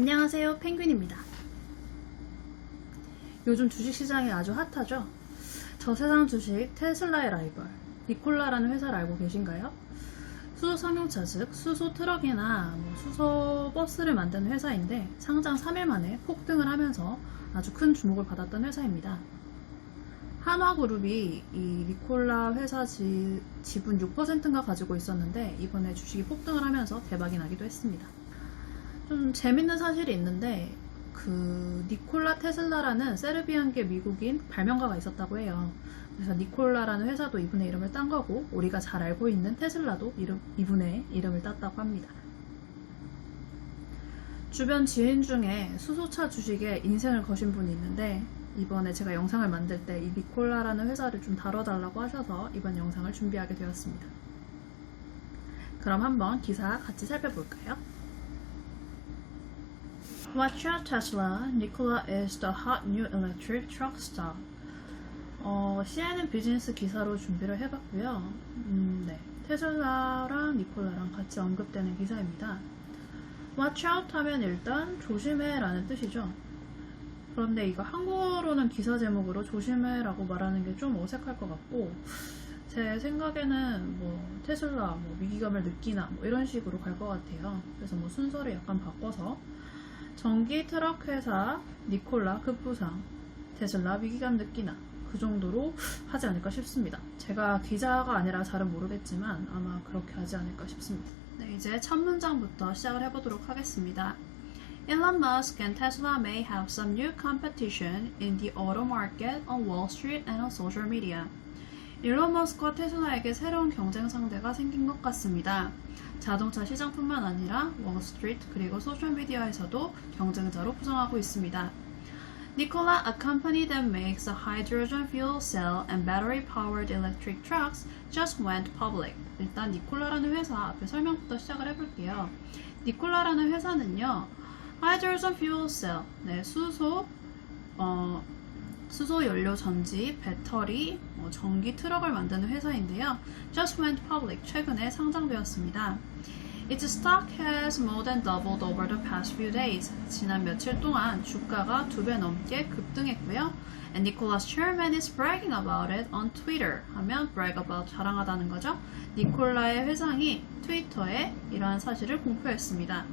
안녕하세요, 펭귄입니다. 요즘 주식시장이 아주 핫하죠? 저세상 주식 테슬라의 라이벌 니콜라라는 회사를 알고 계신가요? 수소 상용차 즉 수소 트럭이나 수소 버스를 만드는 회사인데 상장 3일 만에 폭등을 하면서 아주 큰 주목을 받았던 회사입니다. 한화그룹이 이 니콜라 회사 지분 6%인가 가지고 있었는데 이번에 주식이 폭등을 하면서 대박이 나기도 했습니다. 좀 재밌는 사실이 있는데 그 니콜라 테슬라라는 세르비안계 미국인 발명가가 있었다고 해요. 그래서 니콜라라는 회사도 이분의 이름을 딴 거고 우리가 잘 알고 있는 테슬라도 이분의 이름을 땄다고 합니다. 주변 지인 중에 수소차 주식에 인생을 거신 분이 있는데 이번에 제가 영상을 만들 때 이 니콜라라는 회사를 좀 다뤄달라고 하셔서 이번 영상을 준비하게 되었습니다. 그럼 한번 기사 같이 살펴볼까요? Watch out Tesla, Nikola is the hot new electric truck stock. CNN 비즈니스 기사로 준비를 해봤고요. 네, 테슬라랑 니콜라랑 같이 언급되는 기사입니다. Watch out 하면 일단 조심해 라는 뜻이죠. 그런데 이거 한국어로는 기사 제목으로 조심해 라고 말하는 게 좀 어색할 것 같고 제 생각에는 테슬라 위기감을 느끼나 이런 식으로 갈 것 같아요. 그래서 순서를 약간 바꿔서 전기 트럭 회사 니콜라 급부상, 테슬라 위기감 느끼나 그 정도로 하지 않을까 싶습니다. 제가 기자가 아니라 잘은 모르겠지만 아마 그렇게 하지 않을까 싶습니다. 네, 이제 첫 문장부터 시작을 해보도록 하겠습니다. Elon Musk and Tesla may have some new competition in the auto market on Wall Street and on social media. 일론 머스크와 테슬라에게 새로운 경쟁 상대가 생긴 것 같습니다. 자동차 시장뿐만 아니라 월스트리트 그리고 소셜미디어에서도 경쟁자로 부상하고 있습니다. Nikola, a company that makes a hydrogen fuel cell and battery-powered electric trucks, just went public. 일단 니콜라라는 회사 앞에 설명부터 시작을 해볼게요. 니콜라라는 회사는요, hydrogen fuel cell, 네, 수소 연료 전지, 배터리, 전기 트럭을 만드는 회사인데요. Just went public, 최근에 상장되었습니다. Its stock has more than doubled over the past few days. 지난 며칠 동안 주가가 2배 넘게 급등했고요. And Nikola's chairman is bragging about it on Twitter. 하면 brag about, 자랑하다는 거죠. 니콜라의 회장이 트위터에 이러한 사실을 공표했습니다.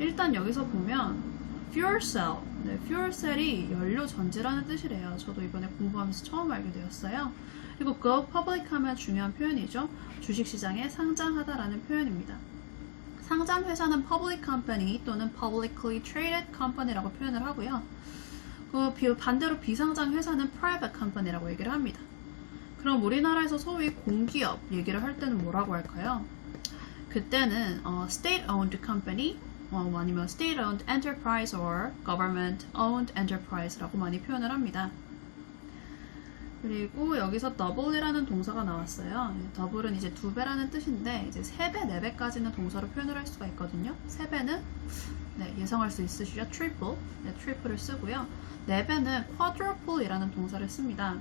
일단 여기서 보면 fuel cell, 네, fuel cell이 연료 전지라는 뜻이래요. 저도 이번에 공부하면서 처음 알게 되었어요. 그리고 go public 하면 중요한 표현이죠. 주식시장에 상장하다라는 표현입니다. 상장 회사는 public company 또는 publicly traded company라고 표현을 하고요. 반대로 비상장 회사는 private company라고 얘기를 합니다. 그럼 우리나라에서 소위 공기업 얘기를 할 때는 뭐라고 할까요? 그때는 state-owned company 아니면 state-owned enterprise or government-owned enterprise라고 많이 표현을 합니다. 그리고 여기서 double이라는 동사가 나왔어요. double은 이제 2배라는 뜻인데 이제 3배, 4배까지는 동사로 표현을 할 수가 있거든요. 3배는 네, 예상할 수 있으시죠? triple, 네, triple을 쓰고요. 4배는 quadruple이라는 동사를 씁니다.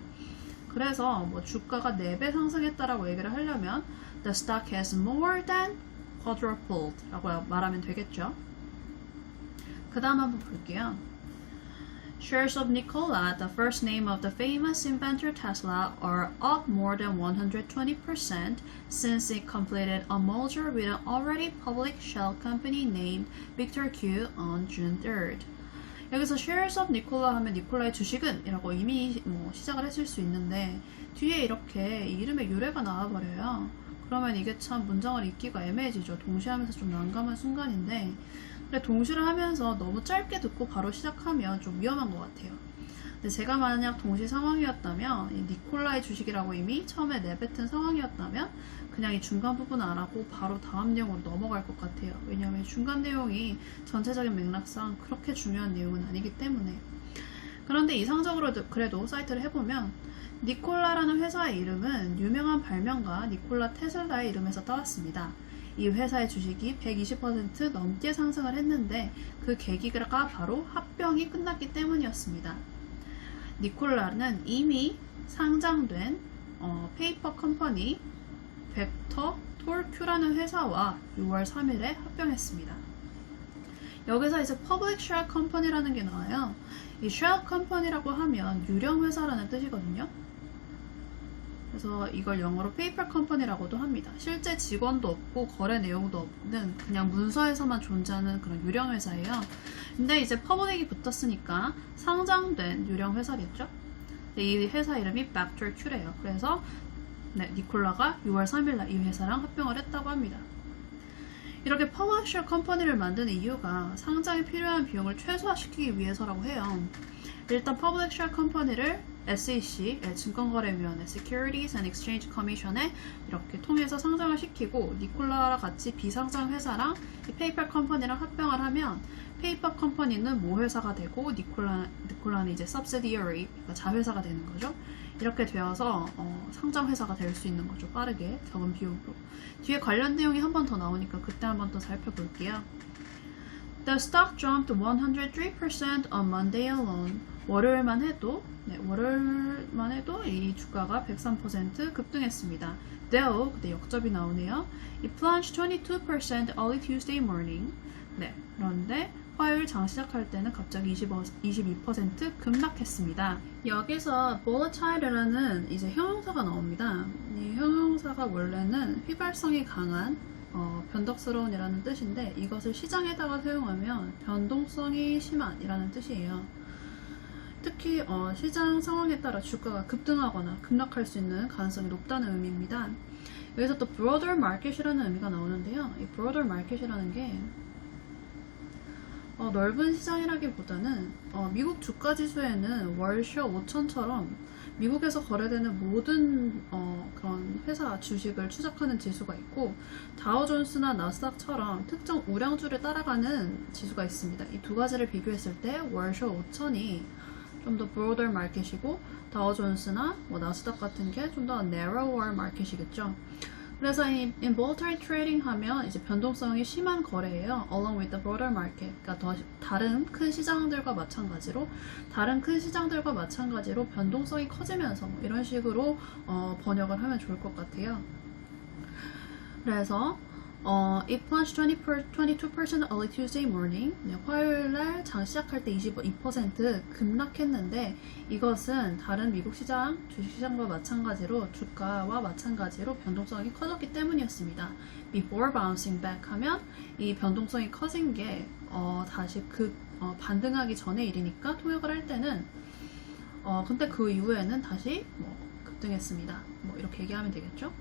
그래서 주가가 4배 상승했다라고 얘기를 하려면 the stock has more than quadrupled 라고 말하면 되겠죠. 그 다음 한번 볼게요. Shares of Nikola, the first name of the famous inventor Tesla, are up more than 120% since it completed a merger with an already public shell company named Victor Q on June 3rd. 여기서 shares of Nikola 하면 니콜라의 주식은 이라고 이미 시작을 했을 수 있는데 뒤에 이렇게 이름의 유래가 나와버려요. 그러면 이게 참 문장을 읽기가 애매해지죠. 동시에 하면서 좀 난감한 순간인데 근데 동시를 하면서 너무 짧게 듣고 바로 시작하면 좀 위험한 것 같아요. 근데 제가 만약 동시 상황이었다면 이 니콜라의 주식이라고 이미 처음에 내뱉은 상황이었다면 그냥 이 중간 부분 안 하고 바로 다음 내용으로 넘어갈 것 같아요. 왜냐하면 중간 내용이 전체적인 맥락상 그렇게 중요한 내용은 아니기 때문에. 그런데 이상적으로 그래도 사이트를 해보면 니콜라라는 회사의 이름은 유명한 발명가 니콜라 테슬라의 이름에서 따왔습니다. 이 회사의 주식이 120% 넘게 상승을 했는데 그 계기가 바로 합병이 끝났기 때문이었습니다. 니콜라는 이미 상장된 페이퍼 컴퍼니 벡터 톨큐라는 회사와 6월 3일에 합병했습니다. 여기서 이제 Public Share Company라는 게 나와요. 이 Share Company라고 하면 유령 회사라는 뜻이거든요. 그래서 이걸 영어로 Paper Company라고도 합니다. 실제 직원도 없고 거래 내용도 없는 그냥 문서에서만 존재하는 그런 유령 회사예요. 근데 이제 Public이 붙었으니까 상장된 유령 회사겠죠? 이 회사 이름이 Vector 2래요. 그래서 네, 니콜라가 6월 3일날 이 회사랑 합병을 했다고 합니다. 이렇게 퍼블리셔 컴퍼니를 만드는 이유가 상장에 필요한 비용을 최소화시키기 위해서라고 해요. 일단 퍼블리셔 컴퍼니를 SEC, 증권거래위원회, Securities and Exchange Commission에 이렇게 통해서 상장을 시키고 니콜라와 같이 비상장 회사랑 이 페이퍼 컴퍼니랑 합병을 하면 페이퍼 컴퍼니는 모회사가 되고 니콜라는 이제 subsidiary, 그러니까 자회사가 되는 거죠. 이렇게 되어서 상장 회사가 될 수 있는 거죠. 빠르게 적은 비용으로. 뒤에 관련 내용이 한 번 더 나오니까 그때 한 번 더 살펴볼게요. The stock jumped 103% on Monday alone. 월요일만 해도 이 주가가 103% 급등했습니다. Though, 근데 역접이 나오네요. It plunged 22% early Tuesday morning. 네, 그런데 화요일 장 시작할 때는 갑자기 22% 급락했습니다. 여기서 volatile이라는 이제 형용사가 나옵니다. 이 형용사가 원래는 휘발성이 강한 변덕스러운이라는 뜻인데 이것을 시장에다가 사용하면 변동성이 심한이라는 뜻이에요. 특히 시장 상황에 따라 주가가 급등하거나 급락할 수 있는 가능성이 높다는 의미입니다. 여기서 또 broader market이라는 의미가 나오는데요. 이 broader market이라는 게 넓은 시장이라기보다는 미국 주가 지수에는 월셔 5000처럼 미국에서 거래되는 모든 그런 회사 주식을 추적하는 지수가 있고 다우존스나 나스닥처럼 특정 우량주를 따라가는 지수가 있습니다. 이 두 가지를 비교했을 때 월셔 5000이 좀 더 broader market이고 다우존스나 나스닥 같은 게 좀 더 narrower market이겠죠. 그래서 이 volatile trading 하면 이제 변동성이 심한 거래예요. Along with the broader market. 그러니까 다른 큰 시장들과 마찬가지로 변동성이 커지면서 이런 식으로 번역을 하면 좋을 것 같아요. 그래서 it plunged 22% early Tuesday morning. 네, 화요일날 장 시작할 때 22% 급락했는데 이것은 다른 미국 시장, 주식시장과 마찬가지로 주가와 마찬가지로 변동성이 커졌기 때문이었습니다. Before bouncing back 하면 이 변동성이 커진 게 다시 반등하기 전의 일이니까 통역을 할 때는 근데 그 이후에는 다시 급등했습니다. 이렇게 얘기하면 되겠죠.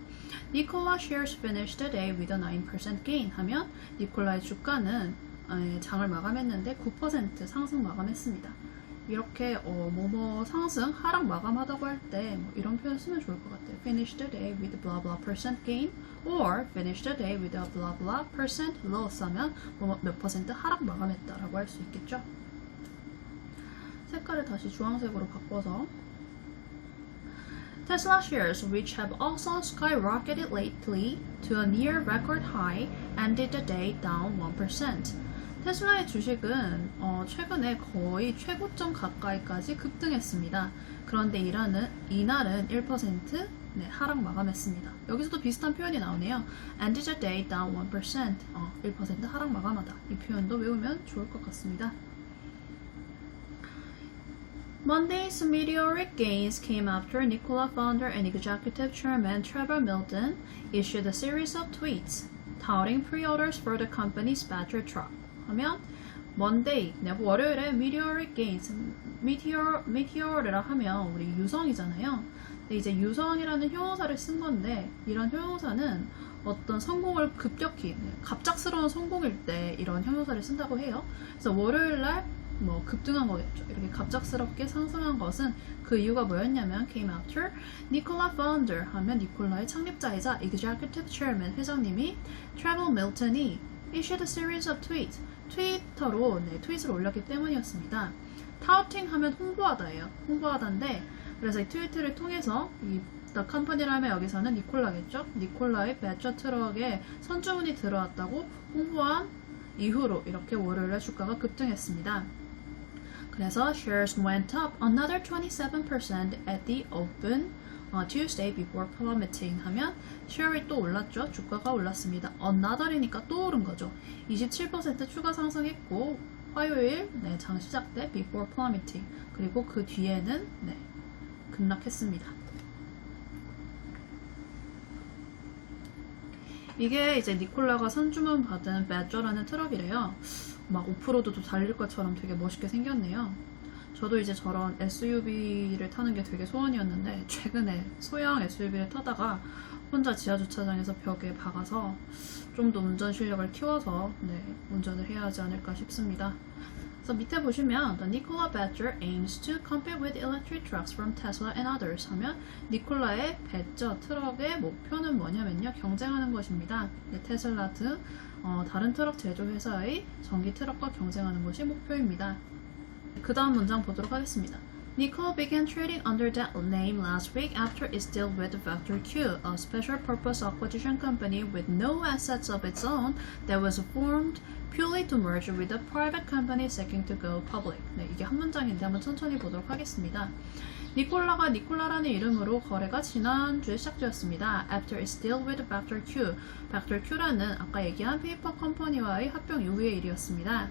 Nikola shares finished the day with a 9% gain 하면 니콜라의 주가는 장을 마감했는데 9% 상승 마감했습니다. 이렇게 상승, 하락 마감하다고 할 때 이런 표현 쓰면 좋을 것 같아요. Finish the day with blah blah percent gain or finish the day with a blah blah percent loss 하면 몇 퍼센트 하락 마감했다라고 할 수 있겠죠. 색깔을 다시 주황색으로 바꿔서 Tesla shares, which have also skyrocketed lately to a near record high, ended the day down 1%. 테슬라의 주식은 최근에 거의 최고점 가까이까지 급등했습니다. 그런데 이날은 1% 하락 마감했습니다. 여기서도 비슷한 표현이 나오네요. Ended the day down 1%. 1% 하락 마감하다. 이 표현도 외우면 좋을 것 같습니다. Monday's meteoric gains came after Nikola founder and executive chairman Trevor Milton issued a series of tweets touting pre-orders for the company's battery truck. 하면 Monday, 월요일에 meteoric gains, meteor이라 하면 우리 유성이잖아요. 근데 이제 유성이라는 형용사를 쓴 건데 이런 형용사는 어떤 성공을 급격히, 갑작스러운 성공일 때 이런 형용사를 쓴다고 해요. 그래서 월요일날 급등한 거겠죠. 이렇게 갑작스럽게 상승한 것은 그 이유가 뭐였냐면 came after Nikola founder 하면 니콜라의 창립자이자 executive chairman 회장님이 Trevor Milton이 issued a series of tweets 트위터로 트윗을 올렸기 때문이었습니다. touting 하면 홍보하다예요. 홍보하다인데 그래서 이 트위터를 통해서 이 The Company를 하면 여기서는 니콜라겠죠. 니콜라의 배처 트럭에 선주문이 들어왔다고 홍보한 이후로 이렇게 월요일에 주가가 급등했습니다. 그래서 shares went up another 27% at the open Tuesday before plummeting 하면 share이 또 올랐죠. 주가가 올랐습니다. Another이니까 또 오른 거죠. 27% 추가 상승했고 화요일 장 시작 때 before plummeting 그리고 그 뒤에는 급락했습니다. 이게 이제 니콜라가 선주문 받은 배저라는 트럭이래요. 막 오프로드도 달릴 것처럼 되게 멋있게 생겼네요. 저도 이제 저런 SUV를 타는 게 되게 소원이었는데 최근에 소형 SUV를 타다가 혼자 지하주차장에서 벽에 박아서 좀 더 운전 실력을 키워서 운전을 해야 하지 않을까 싶습니다. 그래서 밑에 보시면 The Nikola Badger aims to compete with electric trucks from Tesla and others 하면 니콜라의 배저 트럭의 목표는 뭐냐면요. 경쟁하는 것입니다. 테슬라 등 다른 트럭 제조회사의 전기 트럭과 경쟁하는 것이 목표입니다. 그 다음 문장 보도록 하겠습니다. Nikola began trading under that name last week after its deal with Vector Q, a special purpose acquisition company with no assets of its own that was formed purely to merge with a private company seeking to go public. 이게 한 문장인데 한번 천천히 보도록 하겠습니다. 니콜라가 니콜라라는 이름으로 거래가 지난주에 시작되었습니다. After its deal with Vector Q. Vector Q라는 아까 얘기한 페이퍼 컴퍼니와의 합병 이후의 일이었습니다.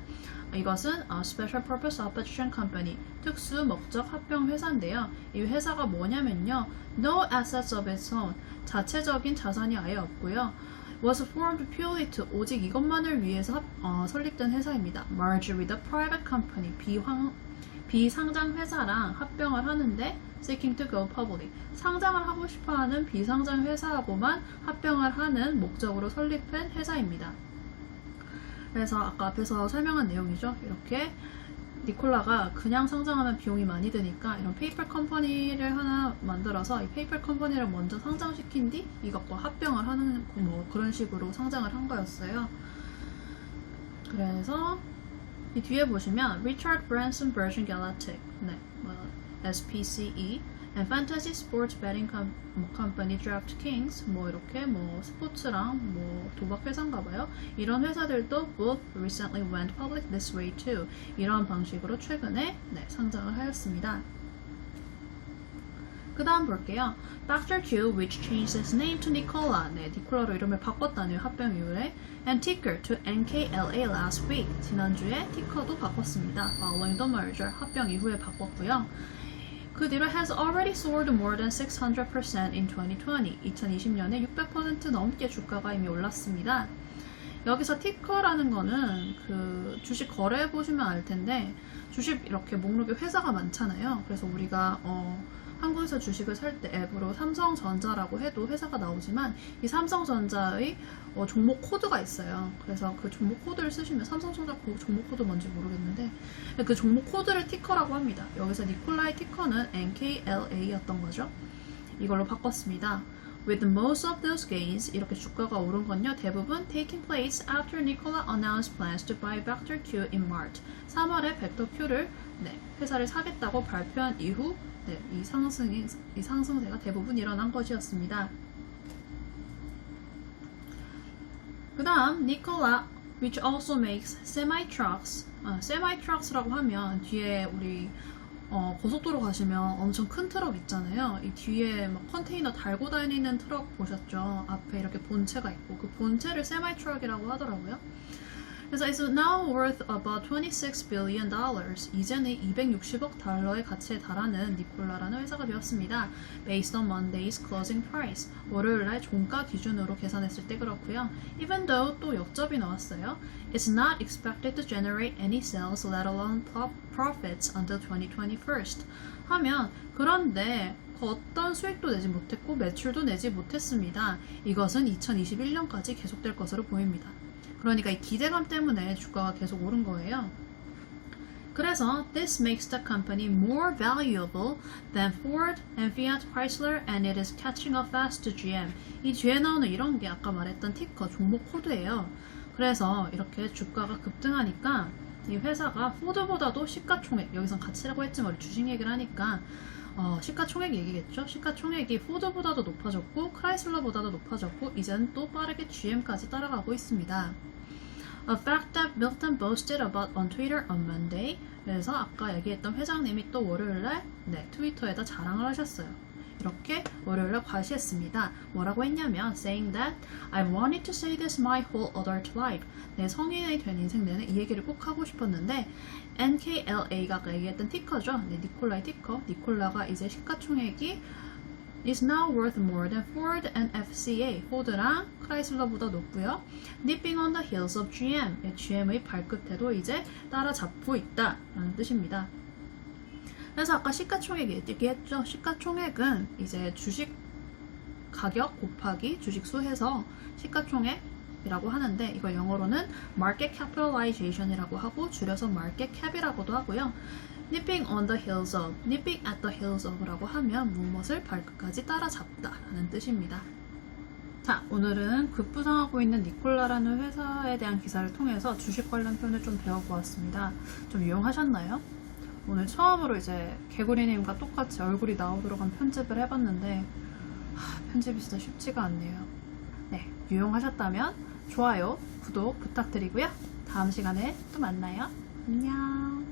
이것은 Special Purpose Acquisition Company, 특수 목적 합병 회사인데요. 이 회사가 뭐냐면요. No assets of its own, 자체적인 자산이 아예 없고요. Was formed purely to, 오직 이것만을 위해서 설립된 회사입니다. Merge with a private company, 비상장 회사랑 합병을 하는데 seeking to go public, 상장을 하고 싶어하는 비상장 회사하고만 합병을 하는 목적으로 설립한 회사입니다. 그래서 아까 앞에서 설명한 내용이죠. 이렇게 니콜라가 그냥 상장하면 비용이 많이 드니까 이런 페이퍼 컴퍼니를 하나 만들어서 이 페이퍼 컴퍼니를 먼저 상장시킨 뒤 이것과 합병을 하는 그런 식으로 상장을 한 거였어요. 그래서 이 뒤에 보시면 Richard Branson Virgin Galactic, SPCE, and Fantasy Sports Betting Company DraftKings, 이렇게 스포츠랑 도박 회사인가 봐요. 이런 회사들도 both recently went public this way too. 이런 방식으로 최근에 상장을 하였습니다. 그 다음 볼게요. Vector Q, which changed its name to Nikola. 니콜라로 이름을 바꿨다네요. 합병 이후에. And ticker to NKLA last week. 지난주에 티커도 바꿨습니다. Following the merger. 합병 이후에 바꿨고요. 그 뒤로 has already soared more than 600% in 2020. 2020년에 600% 넘게 주가가 이미 올랐습니다. 여기서 티커라는 거는 그 주식 거래해 보시면 알 텐데 주식 이렇게 목록에 회사가 많잖아요. 그래서 우리가 한국에서 주식을 살 때 앱으로 삼성전자라고 해도 회사가 나오지만 이 삼성전자의 종목 코드가 있어요. 그래서 그 종목 코드를 쓰시면 삼성전자 종목 코드 뭔지 모르겠는데 그 종목 코드를 티커라고 합니다. 여기서 니콜라의 티커는 NKLA였던 거죠. 이걸로 바꿨습니다. With most of those gains, 이렇게 주가가 오른 건요, 대부분 taking place after Nikola announced plans to buy Vector Q in March. 3월에 벡터 Q를 회사를 사겠다고 발표한 이후 이 상승세가 대부분 일어난 것이었습니다. 그 다음 Nikola, which also makes semi-trucks. semi-trucks라고 하면 뒤에 우리 고속도로 가시면 엄청 큰 트럭 있잖아요. 이 뒤에 막 컨테이너 달고 다니는 트럭 보셨죠? 앞에 이렇게 본체가 있고 그 본체를 세마이-트럭이라고 하더라고요. 그래서 it's now worth about $26 billion. 이제는 260억 달러의 가치에 달하는 니콜라라는 회사가 되었습니다. Based on Monday's closing price. 월요일날 종가 기준으로 계산했을 때 그렇고요. Even though 또 역접이 나왔어요. It's not expected to generate any sales, let alone profits until 2021. 하면 그런데 어떤 수익도 내지 못했고 매출도 내지 못했습니다. 이것은 2021년까지 계속될 것으로 보입니다. 그러니까 이 기대감 때문에 주가가 계속 오른 거예요. 그래서 this makes the company more valuable than Ford and Fiat Chrysler and it is catching up fast to GM. 이 뒤에 나오는 이런 게 아까 말했던 티커 종목 코드예요. 그래서 이렇게 주가가 급등하니까 이 회사가 포드보다도 시가총액, 여기선 가치라고 했지만 우리 주식 얘기를 하니까 시가총액 얘기겠죠? 시가총액이 포드보다도 높아졌고 크라이슬러보다도 높아졌고 이제는 또 빠르게 GM까지 따라가고 있습니다. A fact that Milton boasted about on Twitter on Monday. 그래서 아까 얘기했던 회장님이 또 월요일날 트위터에다 자랑을 하셨어요. 그렇게 월요일에 과시했습니다. 뭐라고 했냐면 saying that I wanted to say this my whole adult life. 내 성인이 된 인생 내내 이 얘기를 꼭 하고 싶었는데 NKLA가 아까 얘기했던 티커죠. 네, 니콜라의 티커. 니콜라가 이제 시가총액이 is now worth more than Ford and FCA. 포드랑 크라이슬러보다 높고요. Nipping on the heels of GM. 네, GM의 발끝에도 이제 따라잡고 있다 라는 뜻입니다. 그래서 아까 시가총액 얘기했죠. 시가총액은 이제 주식 가격 곱하기 주식 수 해서 시가총액이라고 하는데 이걸 영어로는 market capitalization이라고 하고 줄여서 market cap이라고도 하고요. nipping on the heels of, nipping at the heels of라고 하면 무엇을 발끝까지 따라잡다 라는 뜻입니다. 자, 오늘은 급부상하고 있는 니콜라라는 회사에 대한 기사를 통해서 주식 관련 표현을 좀 배워보았습니다. 좀 유용하셨나요? 오늘 처음으로 이제 개구리님과 똑같이 얼굴이 나오도록 한 편집을 해봤는데 편집이 진짜 쉽지가 않네요. 네, 유용하셨다면 좋아요, 구독 부탁드리고요. 다음 시간에 또 만나요. 안녕.